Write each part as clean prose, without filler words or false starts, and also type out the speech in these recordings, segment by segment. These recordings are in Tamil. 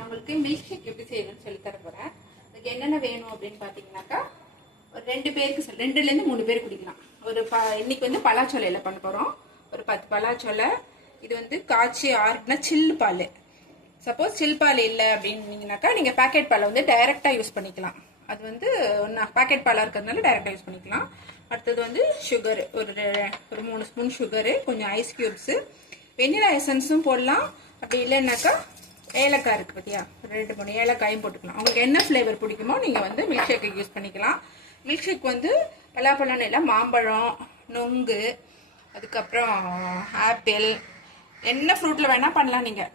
நான் உங்களுக்கு மில்க் ஷேக் எப்படி செய்யணும்னு சொல்லி தர போறேன். அதுக்கு என்னென்ன வேணும் அப்படின்னு பாத்தீங்கன்னாக்கா, ஒரு 2 பேருக்கு 2லேருந்து 3 பேர் குடிக்கலாம். இன்னைக்கு வந்து பலாச்சோலையில பண்ண போறோம். ஒரு 10 பலாச்சோலை. இது வந்து காய்ச்சி ஆறுனா சில்லு பால். சப்போஸ் சில் பால் இல்லை அப்படின்னீங்கன்னாக்கா நீங்க பேக்கெட் பாலை வந்து டைரக்டா யூஸ் பண்ணிக்கலாம். அது வந்து பேக்கெட் பாலா இருக்கிறதுனால டைரக்டா யூஸ் பண்ணிக்கலாம். அடுத்தது வந்து சுகர், ஒரு 3 ஸ்பூன் சுகரு, கொஞ்சம் ஐஸ் கியூப்ஸ், வெண்ணிலா எசன்ஸும் போடலாம். அப்படி இல்லைன்னாக்கா ஏலக்காய் இருக்கு பார்த்தியா, 2-3 ஏலக்காயும் போட்டுக்கலாம். உங்களுக்கு என்ன ஃப்ளேவர் பிடிக்குமோ நீங்கள் வந்து மில்க் ஷேக்கு யூஸ் பண்ணிக்கலாம். மில்க் ஷேக் வந்து பலாப்பழம் இல்லை, மாம்பழம், நொங்கு, அதுக்கப்புறம் ஆப்பிள், என்ன ஃப்ரூட்டில் வேணால் பண்ணலாம். நீங்கள்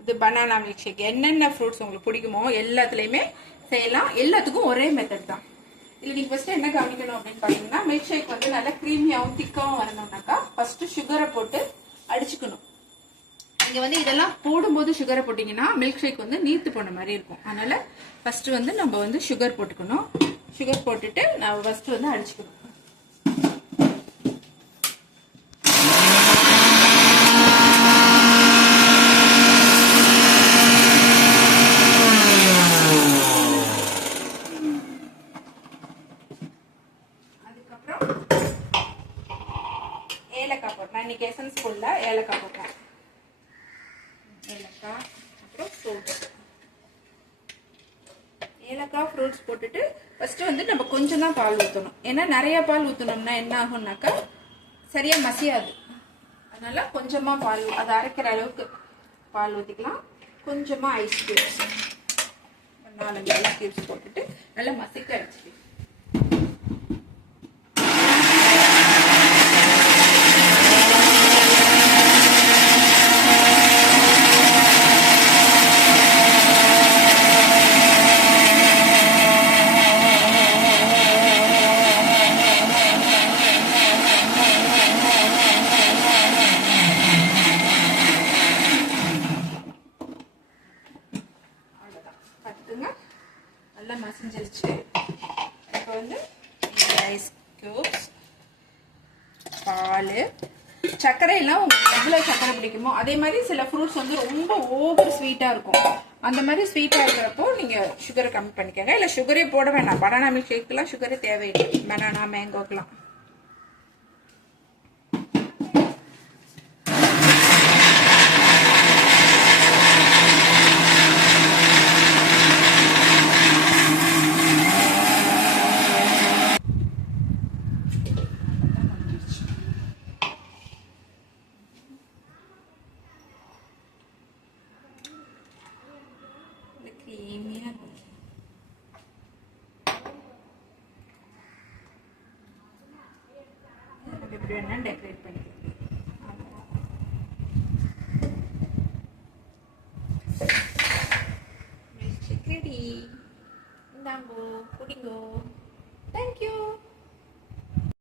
இது பனானா மில்க் ஷேக், என்னென்ன ஃப்ரூட்ஸ் உங்களுக்கு பிடிக்குமோ எல்லாத்துலேயுமே செய்யலாம். எல்லாத்துக்கும் ஒரே மெத்தட் தான். இல்லை நீங்கள் ஃபஸ்ட்டு என்ன கவனிக்கணும் அப்படின்னு பார்த்தீங்கன்னா, மில்க் ஷேக் வந்து நல்லா க்ரீமியாகவும் திக்காகவும் வரணும்னாக்கா ஃபஸ்ட்டு சுகரை போட்டு அடிச்சுக்கணும். நீங்கள் வந்து இதெல்லாம் போடும்போது சுகரை போட்டிங்கன்னா மில்க் ஷேக் வந்து நீர்த்து போன மாதிரி இருக்கும். அதனால் ஃபஸ்ட்டு வந்து நம்ம வந்து சுகர் போட்டுக்கணும். சுகர் போட்டுட்டு நான் ஃபஸ்ட்டு வந்து அடிச்சுக்கணும். அதுக்கப்புறம் ஏலக்காய் போட்டேன். இன்னைக்கு எசன்ஸ் போடல, ஏலக்காய் போட்டேன். ஏலக்காய், அப்புறம் ஃப்ரூட்ஸ். ஏலக்காய் ஃப்ரூட்ஸ் போட்டுட்டு ஃபர்ஸ்ட் வந்து நம்ம கொஞ்சம் தான் பால் ஊற்றணும். ஏன்னா நிறைய பால் ஊற்றணும்னா என்ன ஆகும்னாக்கா சரியா மசியாது. அதனால கொஞ்சமா பால், அதை அரைக்கிற அளவுக்கு பால் ஊற்றிக்கலாம். கொஞ்சமா ஐஸ் கியூப்ஸ், 4-5 ஐஸ் கியூப்ஸ் போட்டுட்டு நல்லா மசிக்க அரைச்சிக்கலாம். நல்லா மசிஞ்சிருச்சு. இப்போ வந்து ஐஸ் கியூப்ஸ், பால், சர்க்கரையெல்லாம் உங்களுக்கு எவ்வளோ சர்க்கரை பிடிக்குமோ அதே மாதிரி சில ஃப்ரூட்ஸ் வந்து ரொம்ப ஓவர் ஸ்வீட்டாக இருக்கும். அந்த மாதிரி ஸ்வீட்டாக இருக்கிறப்போ நீங்கள் சுகரை கம்மி பண்ணிக்கோங்க. இல்லை சுகரே போட வேண்டாம். பனானா மில்க் ஷேக்கெலாம் சுகரே தேவையில்லை. பனானா, மேங்கோக்கெலாம். எப்படி வேணா டெக்கரேட் பண்ணிக்கலாம். ரெடி. இந்தாங்கோ, குடிங்கோ. தேங்க்யூ.